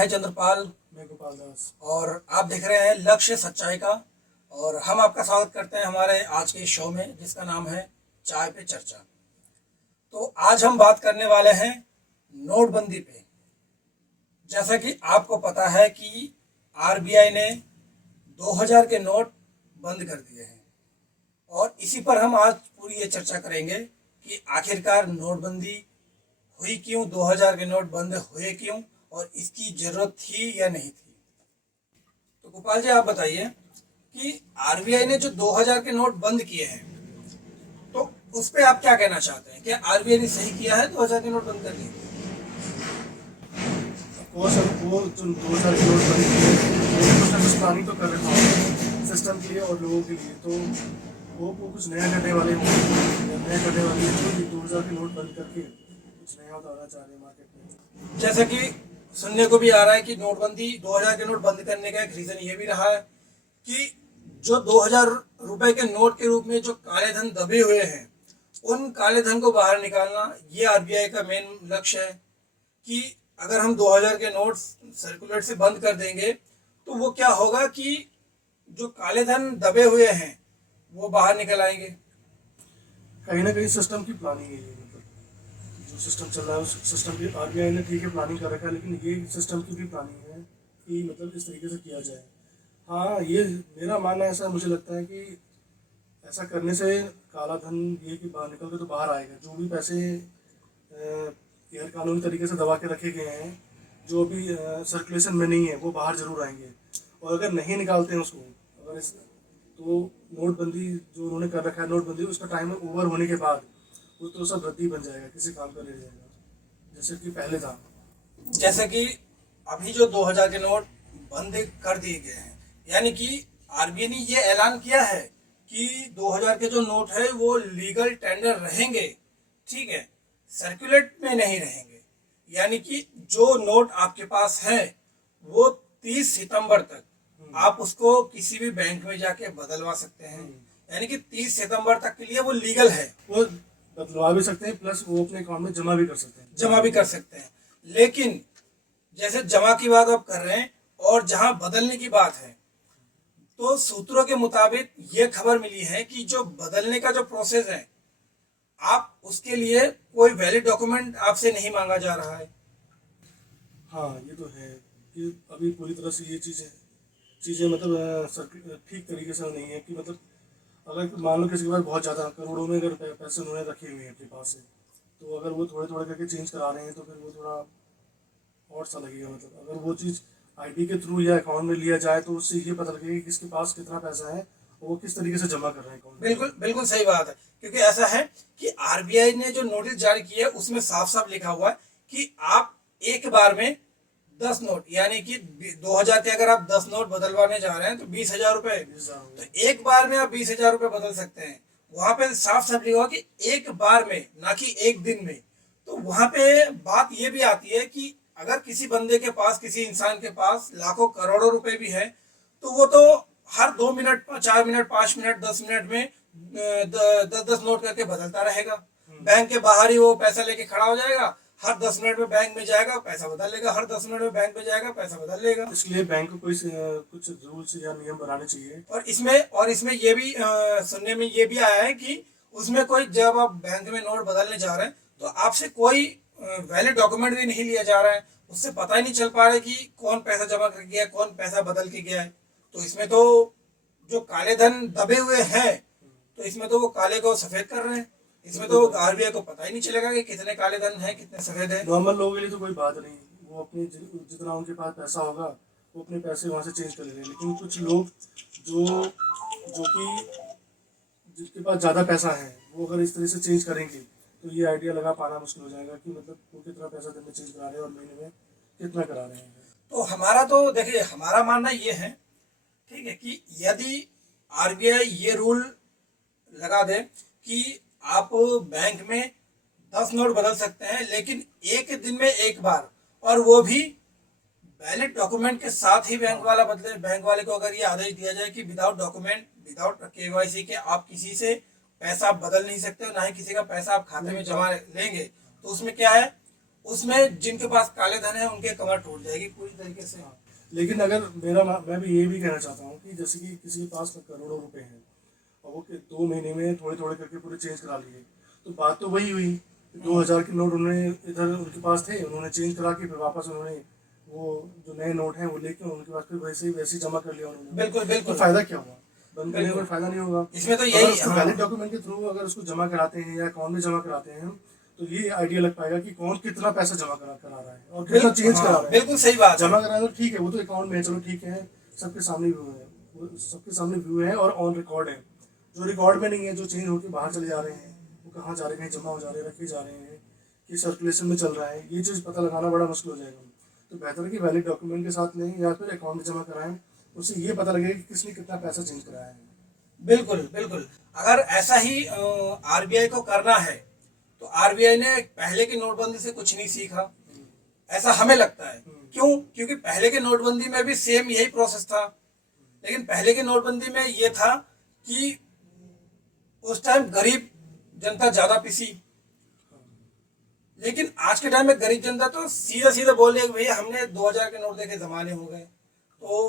है चंद्रपाल। मैं गोपाल दास। और आप देख रहे हैं लक्ष्य सच्चाई का। और हम आपका स्वागत करते हैं हमारे आज के शो में, जिसका नाम है चाय पे चर्चा। तो आज हम बात करने वाले हैं नोटबंदी पे। जैसा कि आपको पता है कि आरबीआई ने 2000 के नोट बंद कर दिए हैं, और इसी पर हम आज पूरी ये चर्चा करेंगे कि आखिरकार नोटबंदी हुई क्यों, 2000 के नोट बंद हुए क्यों, और इसकी जरूरत थी या नहीं थी। तो गोपाल जी, आप बताइए कि आरबीआई ने जो 2000 के नोट बंद किए हैं, तो उस पे आप क्या कहना चाहते हैं? क्या आरबीआई ने सही किया है 2000 के नोट बंद कर दिए? वो जो 2000 के नोट बंद किए वो कुछ ना कुछ प्लानिंग तो कर रखा होगा सिस्टम के लिए और लोगों के लिए। तो वो कुछ नया करने वाले हैं जो 2000 के नोट बंद करके कुछ नया उतारना चाह रहे हैं मार्केट में। जैसे कि सुनने को भी आ रहा है कि नोटबंदी 2000 के नोट बंद करने का एक रीजन ये भी रहा है कि जो 2000 रुपए के नोट के रूप में जो काले धन दबे हुए हैं, उन काले धन को बाहर निकालना ये आरबीआई का मेन लक्ष्य है। कि अगर हम 2000 के नोट सर्कुलेट से बंद कर देंगे तो वो क्या होगा कि जो काले धन दबे हुए हैं वो बाहर निकल आएंगे। कहीं ना कहीं सिस्टम की प्लानिंग है ये। मतलब जो सिस्टम चल रहा है उस सिस्टम की आरबीआई ने ठीक है प्लानिंग कर रखा है, लेकिन ये सिस्टम की भी प्लानिंग है कि मतलब इस तरीके से किया जाए। हाँ, ये मेरा मानना ऐसा मुझे लगता है कि ऐसा करने से काला धन ये कि बाहर निकल के तो बाहर आएगा। जो भी पैसे गैर कानूनी तरीके से दबा के रखे गए हैं, जो अभी सर्कुलेशन में नहीं है, वो बाहर जरूर आएंगे। और अगर नहीं निकालते हैं उसको, अगर इस तो नोटबंदी जो उन्होंने कर रखा है, नोटबंदी उसका टाइम ओवर होने के बाद वो तो सब रद्दी बन जाएगा, किसी काम का नहीं रहेगा जैसे कि पहले था। जैसे कि अभी जो 2000 के नोट बंद कर दिए गए हैं, यानी कि आरबीआई ने ये ऐलान किया है कि 2000 के जो नोट है वो लीगल टेंडर रहेंगे, ठीक है, सर्कुलेट में नहीं रहेंगे। यानी कि जो नोट आपके पास है वो 30 सितंबर तक आप उसको किसी भी बैंक में जाके बदलवा सकते हैं। यानी कि 30 सितंबर तक के लिए वो लीगल है। वो बदलवा भी सकते हैं, प्लस वो अपने अकाउंट में जमा भी कर सकते हैं। लेकिन जैसे जमा की बात आप कर रहे हैं और जहां बदलने की बात है, तो सूत्रों के मुताबिक ये खबर मिली है कि जो बदलने का जो प्रोसेस है, आप उसके लिए कोई वैलिड डॉक्यूमेंट आपसे नहीं मांगा जा रहा है। हाँ, ये तो है कि अभी पूरी तरह से ये चीज़ें मतलब ठीक तरीके से नहीं है कि मतलब अगर मान लो किसी के पास बहुत ज़्यादा करोड़ों में अगर पैसे उन्होंने रखे हुए हैं अपने पास से, तो अगर वो थोड़े थोड़े करके चेंज करा रहे हैं तो फिर वो थोड़ा और सा लगेगा। मतलब अगर वो चीज़ आईडी के थ्रू या अकाउंट में लिया जाए तो उससे ये पता लगेगा कि किसके पास कितना पैसा है और वो किस तरीके से जमा कर रहे हैं अकाउंट में। बिल्कुल बिल्कुल सही बात है, क्योंकि ऐसा है कि आरबीआई ने जो नोटिस जारी किया है उसमें साफ साफ लिखा हुआ है कि आप एक बार में 10 नोट, यानी कि 2000 के अगर आप 10 नोट बदलवाने जा रहे हैं तो 20,000 रुपए, तो एक बार में आप 20,000 रुपए बदल सकते हैं। वहां पे साफ साफ लिखा हुआ कि एक बार में, ना कि एक दिन में। तो वहां पे बात ये भी आती है कि अगर किसी बंदे के पास, किसी इंसान के पास लाखों करोड़ों रुपए भी है, तो वो तो हर 2 मिनट, 4 मिनट, 5 मिनट, 10 मिनट में 10-10 नोट करके बदलता रहेगा। बैंक के बाहर ही वो पैसा लेके खड़ा हो जाएगा, हर 10 मिनट में बैंक में जाएगा, पैसा बदल लेगा, हर 10 मिनट में बैंक में जाएगा, पैसा बदल लेगा। इसलिए बैंक को कुछ रूल्स या नियम बनाने चाहिए। और इसमें ये भी सुनने में ये भी आया है कि उसमें कोई, जब आप बैंक में नोट बदलने जा रहे हैं तो आपसे कोई वैलिड डॉक्यूमेंट भी नहीं लिया जा रहा है। उससे पता ही नहीं चल पा रहा है कि कौन पैसा जमा कर गया है, कौन पैसा बदल के गया है। तो इसमें तो जो काले धन दबे हुए हैं, तो इसमें तो वो काले को सफेद कर रहे हैं। इसमें तो आरबीआई को पता ही नहीं चलेगा कि कितने काले धन है, कितने सफेद है। नॉर्मल लोगों के लिए तो कोई बात नहीं, वो अपने जितना उनके पास पैसा होगा वो अपने पैसे वहाँ से चेंज कर लेंगे। लेकिन कुछ लोग जो कि जिनके पास ज़्यादा पैसा है, वो अगर इस तरह से चेंज करेंगे तो ये आइडिया लगा पाना मुश्किल हो जाएगा कि मतलब वो कितना पैसा दिन में चेंज करा रहे हैं और महीने में कितना करा रहे हैं। तो हमारा तो देखिए, हमारा मानना ये है, ठीक है, कि यदि आरबीआई ये रूल लगा दे कि आप बैंक में 10 नोट बदल सकते हैं, लेकिन एक दिन में एक बार, और वो भी वैलिड डॉक्यूमेंट के साथ ही बैंक वाला बदले। बैंक वाले को अगर ये आदेश दिया जाए कि विदाउट डॉक्यूमेंट, विदाउट केवाईसी के आप किसी से पैसा बदल नहीं सकते, ना ही किसी का पैसा आप खाते में जमा लेंगे, तो उसमें क्या है, उसमें जिनके पास काले धन है उनके कमर टूट जाएगी पूरी तरीके से। लेकिन अगर मैं भी ये भी कहना चाहता हूँ कि जैसे कि किसी के पास करोड़ों रुपए हैं और वो 2 महीने में थोड़े थोड़े करके पूरे चेंज करा लिए, तो बात तो वही हुई। 2000 के नोट उन्होंने इधर उनके पास थे, उन्होंने चेंज करा के फिर वापस उन्होंने वो जो नए नोट हैं वो लेके उनके पास फिर वैसे ही जमा कर लिया उन्होंने। बिल्कुल तो बिल्कुल। फायदा क्या हुआ? बंद करने का कोई फायदा नहीं होगा। इसमें तो अगर यही उसको वैलिड डॉक्यूमेंट के थ्रू अगर उसको जमा कराते हैं या अकाउंट में जमा कराते हैं तो ये आइडिया लग पाएगा कि कौन कितना पैसा जमा करा रहा है और कितना चेंज करा रहा है। बिल्कुल सही बात है। जमा कराना तो ठीक है, वो तो अकाउंट में है, चलो ठीक है, सबके सामने व्यू है, वो सबके सामने व्यू है और ऑन रिकॉर्ड है। जो रिकॉर्ड में नहीं है, जो चेंज होकर बाहर चले जा रहे हैं, वो कहाँ जा रहे हैं, कहीं जमा हो जा रहे हैं, रखे जा रहे हैं, कि सर्कुलेशन में चल रहा है, ये चीज़ पता लगाना बड़ा मुश्किल हो जाएगा। तो बेहतर है कि वैलिड डॉक्यूमेंट के साथ लें या फिर अकाउंट में जमा कराएं, उससे ये पता लगेगा कि किसने कितना पैसा चेंज कराया है। बिल्कुल बिल्कुल। अगर ऐसा ही आरबीआई को करना है तो आरबीआई ने पहले की नोटबंदी से कुछ नहीं सीखा, ऐसा हमें लगता है। क्यों? क्योंकि पहले के नोटबंदी में भी सेम यही प्रोसेस था, लेकिन पहले की नोटबंदी में ये था कि उस टाइम गरीब जनता ज्यादा पिसी, लेकिन आज के टाइम में गरीब जनता तो सीधे सीधे बोल रही है भैया हमने 2000 के नोट देखे जमाने हो गए। तो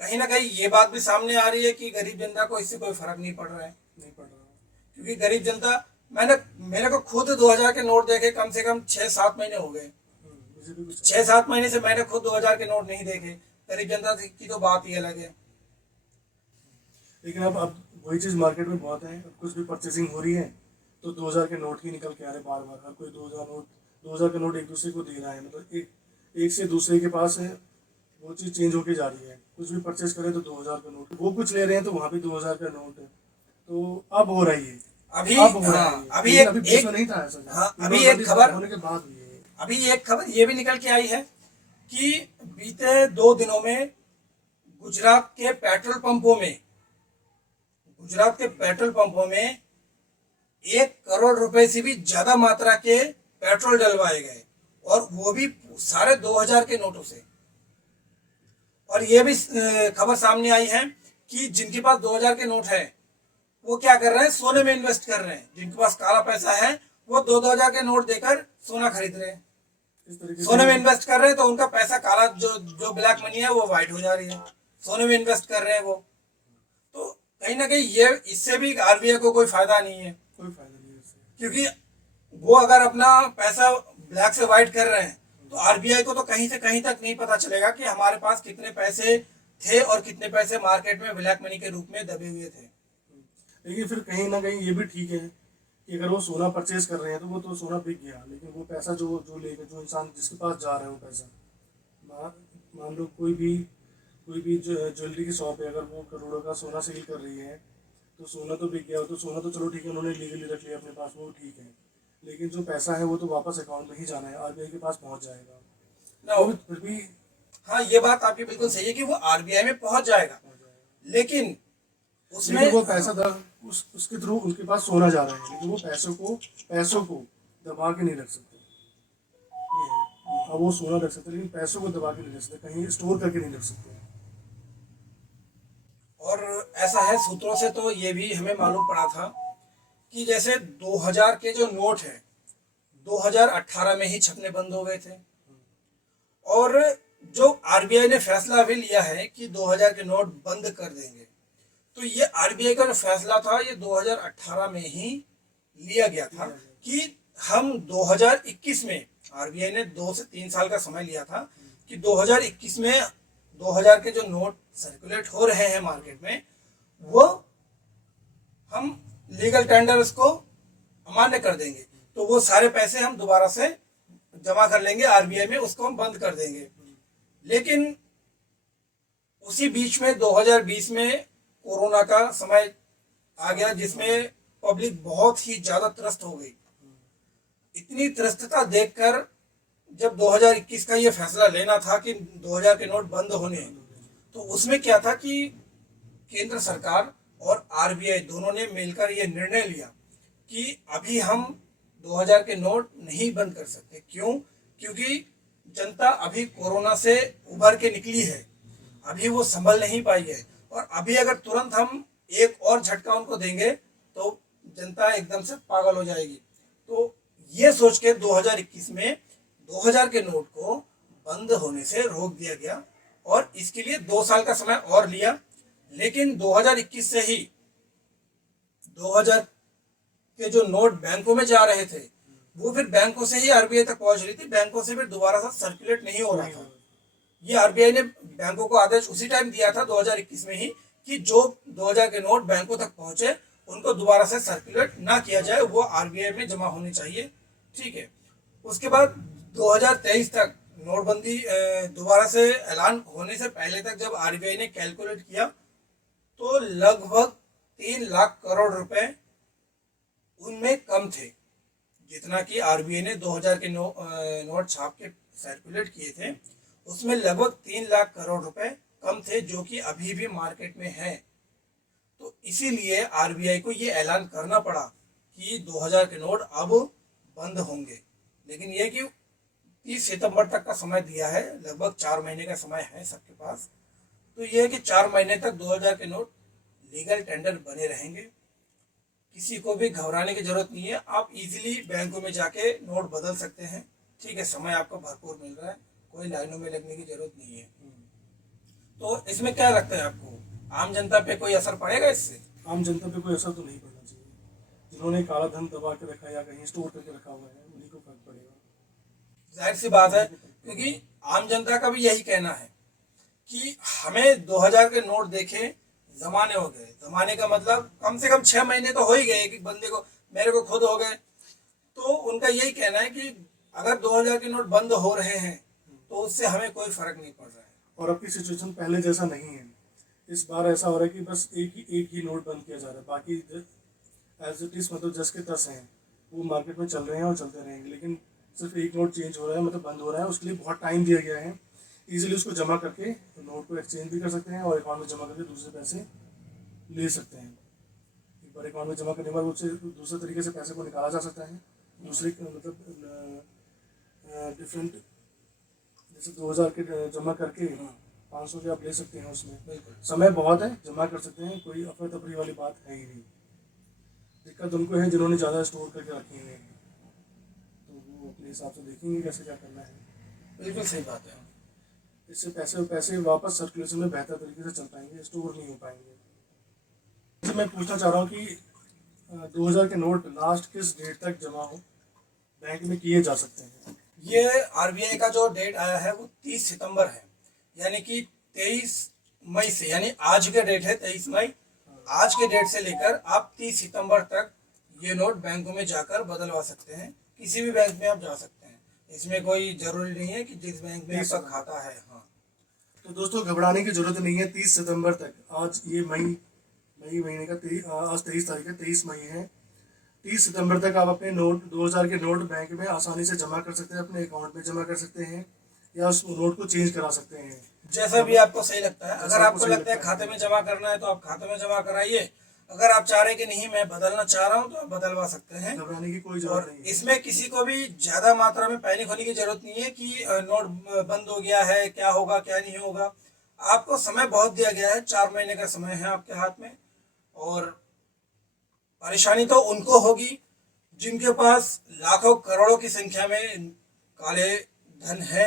कहीं ना कहीं ये बात भी सामने आ रही है कि गरीब जनता को इससे कोई फर्क नहीं पड़ रहा है। क्योंकि गरीब जनता, मेरे को खुद 2000 के नोट देखे कम से कम 6-7 महीने हो गए। 6-7 महीने से मैंने खुद 2000 के नोट नहीं देखे। गरीब जनता की तो बात ही अलग है। लेकिन अब वही चीज़ मार्केट में बहुत है, कुछ भी परचेसिंग हो रही है तो 2000 के नोट ही निकल के आ रहे बार बार। हर कोई 2000 का नोट एक दूसरे को दे रहा है, मतलब एक से दूसरे के पास है, वो चीज़ चेंज होके जा रही है। कुछ भी परचेज करें तो 2000 का नोट, वो कुछ ले रहे हैं तो वहाँ भी 2000 का नोट है। तो अब हो रही है, अभी अभी एक नहीं था ऐसा। हाँ, अभी एक खबर होने के बाद हुई है। अभी एक खबर ये भी निकल के आई है कि बीते 2 दिनों में गुजरात के पेट्रोल पंपों में 1 करोड़ रुपए से भी ज्यादा मात्रा के पेट्रोल डलवाए गए, और वो भी सारे 2000 के नोटों से। और ये भी खबर सामने आई है कि जिनके पास 2000 के नोट है वो क्या कर रहे हैं, सोने में इन्वेस्ट कर रहे हैं। जिनके पास काला पैसा है वो 2-2000 के नोट देकर सोना खरीद रहे हैं, सोने में इन्वेस्ट कर रहे हैं। तो उनका पैसा काला, जो ब्लैक मनी है वो व्हाइट हो जा रही है, सोने में इन्वेस्ट कर रहे हैं वो। तो कहीं ना कहीं ये इससे भी आरबीआई को कोई फायदा नहीं है, क्योंकि वो अगर अपना पैसा ब्लैक से व्हाइट कर रहे हैं तो आरबीआई को तो कहीं से कहीं तक नहीं पता चलेगा कि हमारे पास कितने पैसे थे और कितने पैसे मार्केट में ब्लैक मनी के रूप में दबे हुए थे। लेकिन फिर कहीं ना कहीं ये भी ठीक है कि अगर वो सोना परचेज कर रहे हैं तो वो तो सोना बिक गया, लेकिन वो पैसा जो लेकर, जो इंसान जिसके पास जा रहा है वो पैसा, मान लो कोई भी ज्वेलरी की शॉप है, अगर वो करोड़ों का सोना सेल कर रही है तो सोना तो बिक गया। तो सोना तो चलो ठीक है, उन्होंने लीगली रख लिया अपने पास, वो ठीक है, लेकिन जो पैसा है वो तो वापस अकाउंट में ही जाना है, आरबीआई के पास पहुंच जाएगा ना। फिर भी हाँ, ये बात आपकी बिल्कुल सही है कि वो आरबीआई में पहुंच जाएगा, लेकिन उसमें वो पैसा उसके थ्रू उनके पास सोना जा रहा है, लेकिन वो पैसों को दबा के नहीं रख सकते। ये है, अब वो सोना रख सकते लेकिन पैसों को दबा के नहीं रख सकते, कहीं स्टोर करके नहीं रख सकते। और ऐसा है, सूत्रों से तो ये भी हमें मालूम पड़ा था कि जैसे 2000 के जो नोट है 2018 में ही छपने बंद हो गए थे, और जो आरबीआई ने फैसला भी लिया है कि 2000 के नोट बंद कर देंगे। तो ये आरबीआई का जो फैसला था ये 2018 में ही लिया गया था कि हम 2021 में, आरबीआई ने 2 से 3 साल का समय लिया था कि 2021 में 2000 के जो नोट सर्कुलेट हो रहे हैं मार्केट में वो हम लीगल टेंडर उसको अमान्य कर देंगे। तो वो सारे पैसे हम दोबारा से जमा कर लेंगे आरबीआई में, उसको हम बंद कर देंगे। लेकिन उसी बीच में 2020 में कोरोना का समय आ गया, जिसमें पब्लिक बहुत ही ज्यादा त्रस्त हो गई। इतनी त्रस्तता देखकर जब 2021 का ये फैसला लेना था कि 2000 के नोट बंद होने, तो उसमें क्या था कि केंद्र सरकार और आरबीआई दोनों ने मिलकर ये निर्णय लिया कि अभी हम 2000 के नोट नहीं बंद कर सकते। क्यों? क्योंकि जनता अभी कोरोना से उभर के निकली है, अभी वो संभल नहीं पाई है, और अभी अगर तुरंत हम एक और झटका उनको देंगे तो जनता एकदम से पागल हो जाएगी। तो ये सोच के 2021 में 2000 के नोट को बंद होने से रोक दिया गया और इसके लिए 2 साल का समय और लिया, लेकिन 2021 से ही 2000 के जो नोट बैंकों में जा रहे थे वो फिर बैंकों से ही आरबीआई तक पहुंच रही थी, बैंकों से फिर दोबारा से सर्कुलेट नहीं हो रहा था। ये आरबीआई ने बैंकों को आदेश उसी टाइम दिया था 2021 में ही कि जो 2000 के नोट बैंकों तक पहुंचे उनको दोबारा से सर्कुलेट ना किया जाए, वो आरबीआई में जमा होने चाहिए। ठीक है, उसके बाद 2023 तक नोटबंदी दोबारा से ऐलान होने से पहले तक जब आरबीआई ने कैलकुलेट किया तो लगभग 3 लाख करोड़ रुपए उनमें कम थे, जितना कि आरबीआई ने 2000 के नोट छाप के सर्कुलेट किए थे उसमें लगभग 3 लाख करोड़ रुपए कम थे, जो कि अभी भी मार्केट में है। तो इसीलिए आरबीआई को ये ऐलान करना पड़ा कि 2000 के नोट अब बंद होंगे, लेकिन यह कि 30 सितंबर तक का समय दिया है, लगभग 4 महीने का समय है सबके पास। तो यह है कि 4 महीने तक 2000 के नोट लीगल टेंडर बने रहेंगे, किसी को भी घबराने की जरूरत नहीं है। आप इजीली बैंकों में जाके नोट बदल सकते हैं। ठीक है, समय आपको भरपूर मिल रहा है, कोई लाइनों में लगने की जरूरत नहीं है। तो इसमें क्या लगता है आपको, आम जनता पे कोई असर पड़ेगा इससे? आम जनता पे कोई असर तो नहीं पड़ना चाहिए। जिन्होंने काला धन दबा के रखा है या कहीं स्टोर करके रखा हुआ है उन्हीं को फर्क पड़ेगा। जाहिर सी बात है, क्योंकि आम जनता का भी यही कहना है कि हमें 2000 के नोट देखे जमाने हो गए। जमाने का मतलब कम से कम 6 महीने तो हो ही गए, एक बंदे को, मेरे को खुद हो गए। तो उनका यही कहना है कि अगर 2000 के नोट बंद हो रहे हैं तो उससे हमें कोई फर्क नहीं पड़ रहा है। और अब की सिचुएशन पहले जैसा नहीं है। इस बार ऐसा हो रहा है कि बस एक ही नोट बंद किया जा रहा है, बाकी एज इट इज मतलब जस के तस हैं वो मार्केट में चल रहे हैं और चलते रहेंगे। लेकिन सिर्फ एक नोट चेंज हो रहा है, मतलब बंद हो रहा है, उसके लिए बहुत टाइम दिया गया है। इजीली उसको जमा करके नोट को एक्सचेंज भी कर सकते हैं और अकाउंट में जमा करके दूसरे पैसे ले सकते हैं। एक बार अकाउंट में जमा करने के बाद उससे दूसरे तरीके से पैसे को निकाला जा सकता है, दूसरे मतलब डिफरेंट, जैसे 2000 के जमा करके 500 के आप ले सकते हैं। उसमें समय बहुत है, जमा कर सकते हैं, कोई अफरा तफरी वाली बात है ही नहीं। दिक्कत उनको है जिन्होंने ज़्यादा स्टोर करके रखे हुए हैं, तो वो अपने हिसाब से देखेंगे कैसे क्या करना है। बिल्कुल सही बात है। इससे पैसे वापस सर्कुलेशन में बेहतर तरीके से चल पाएंगे, स्टोर नहीं हो पाएंगे। तो मैं पूछना चाह रहा हूँ कि 2000 के नोट लास्ट किस डेट तक जमा हो बैंक में किए जा सकते हैं? ये आरबीआई का जो डेट आया है वो 30 सितंबर है, यानी कि 23 मई से, यानी आज के डेट है 23 मई, आज के डेट से लेकर आप 30 सितंबर तक ये नोट बैंकों में जाकर बदलवा सकते हैं। किसी भी बैंक में आप जा सकते हैं, इसमें कोई जरूरी नहीं है कि जिस बैंक में आपका खाता है। हाँ, तो दोस्तों घबराने की जरूरत नहीं है। 30 सितंबर तक, आज ये मई महीने का आज 23 तारीख है, 23 मई है। 30 सितंबर तक आप अपने नोट 2000 के नोट बैंक में आसानी से जमा कर सकते हैं, अपने अकाउंट में जमा कर सकते हैं या उस नोट को चेंज करा सकते हैं, जैसा भी आपको सही लगता है। अगर आपको लगता है खाते में जमा करना है तो आप खाते में जमा कराइए, अगर आप चाह रहे कि नहीं मैं बदलना चाह रहा हूँ तो आप बदलवा सकते हैं। घबराने की कोई जरूरत और नहीं है। इसमें किसी को भी ज्यादा मात्रा में पैनिक होने की जरूरत नहीं है कि नोट बंद हो गया है, क्या होगा क्या नहीं होगा। आपको समय बहुत दिया गया है, 4 महीने का समय है आपके हाथ में। और परेशानी तो उनको होगी जिनके पास लाखों करोड़ों की संख्या में काले धन है।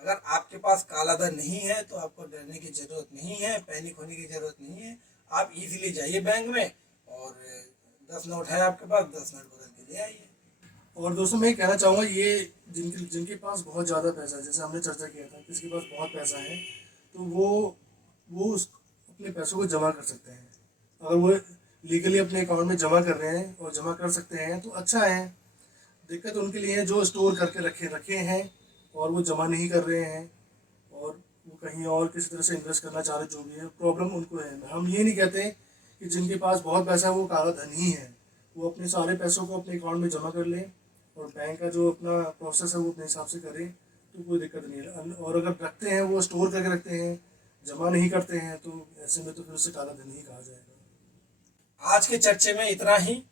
अगर आपके पास काला धन नहीं है तो आपको डरने की जरूरत नहीं है, पैनिक होने की जरूरत नहीं है। आप इजीली जाइए बैंक में और 10 नोट है आपके पास, 10 नोट बदल के ले आइए। और दोस्तों मैं कहना चाहूँगा, ये जिनके पास बहुत ज़्यादा पैसा है, जैसे हमने चर्चा किया था, किसके पास बहुत पैसा है तो वो अपने पैसों को जमा कर सकते हैं। अगर वो लीगली अपने अकाउंट में जमा कर रहे हैं और जमा कर सकते हैं तो अच्छा है। दिक्कत उनके लिए है जो स्टोर करके रखे हैं और वो जमा नहीं कर रहे हैं और वो कहीं और किसी तरह से इन्वेस्ट करना चाह रहे, जो भी है प्रॉब्लम उनको है। हम ये नहीं कहते कि जिनके पास बहुत पैसा है वो काला धन ही है, वो अपने सारे पैसों को अपने अकाउंट में जमा कर लें और बैंक का जो अपना प्रोसेस है वो अपने हिसाब से करें तो कोई दिक्कत नहीं है। और अगर रखते हैं, वो स्टोर करके रखते हैं, जमा नहीं करते हैं, तो ऐसे में तो फिर उससे काला धन ही कहा जाएगा। आज के चर्चे में इतना ही।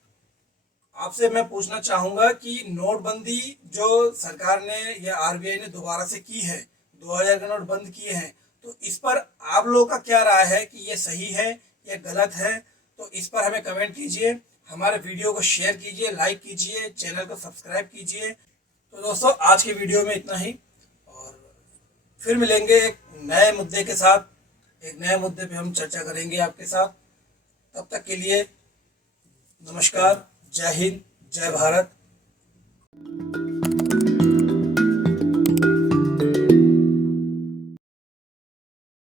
आपसे मैं पूछना चाहूंगा कि नोटबंदी जो सरकार ने या आरबीआई ने दोबारा से की है, 2000 के नोट बंद किए हैं, तो इस पर आप लोगों का क्या राय है कि ये सही है या गलत है? तो इस पर हमें कमेंट कीजिए, हमारे वीडियो को शेयर कीजिए, लाइक कीजिए, चैनल को सब्सक्राइब कीजिए। तो दोस्तों आज की वीडियो में इतना ही, और फिर मिलेंगे एक नए मुद्दे के साथ। एक नए मुद्दे पे हम चर्चा करेंगे आपके साथ। तब तक के लिए नमस्कार, जय हिंद, जय भारत।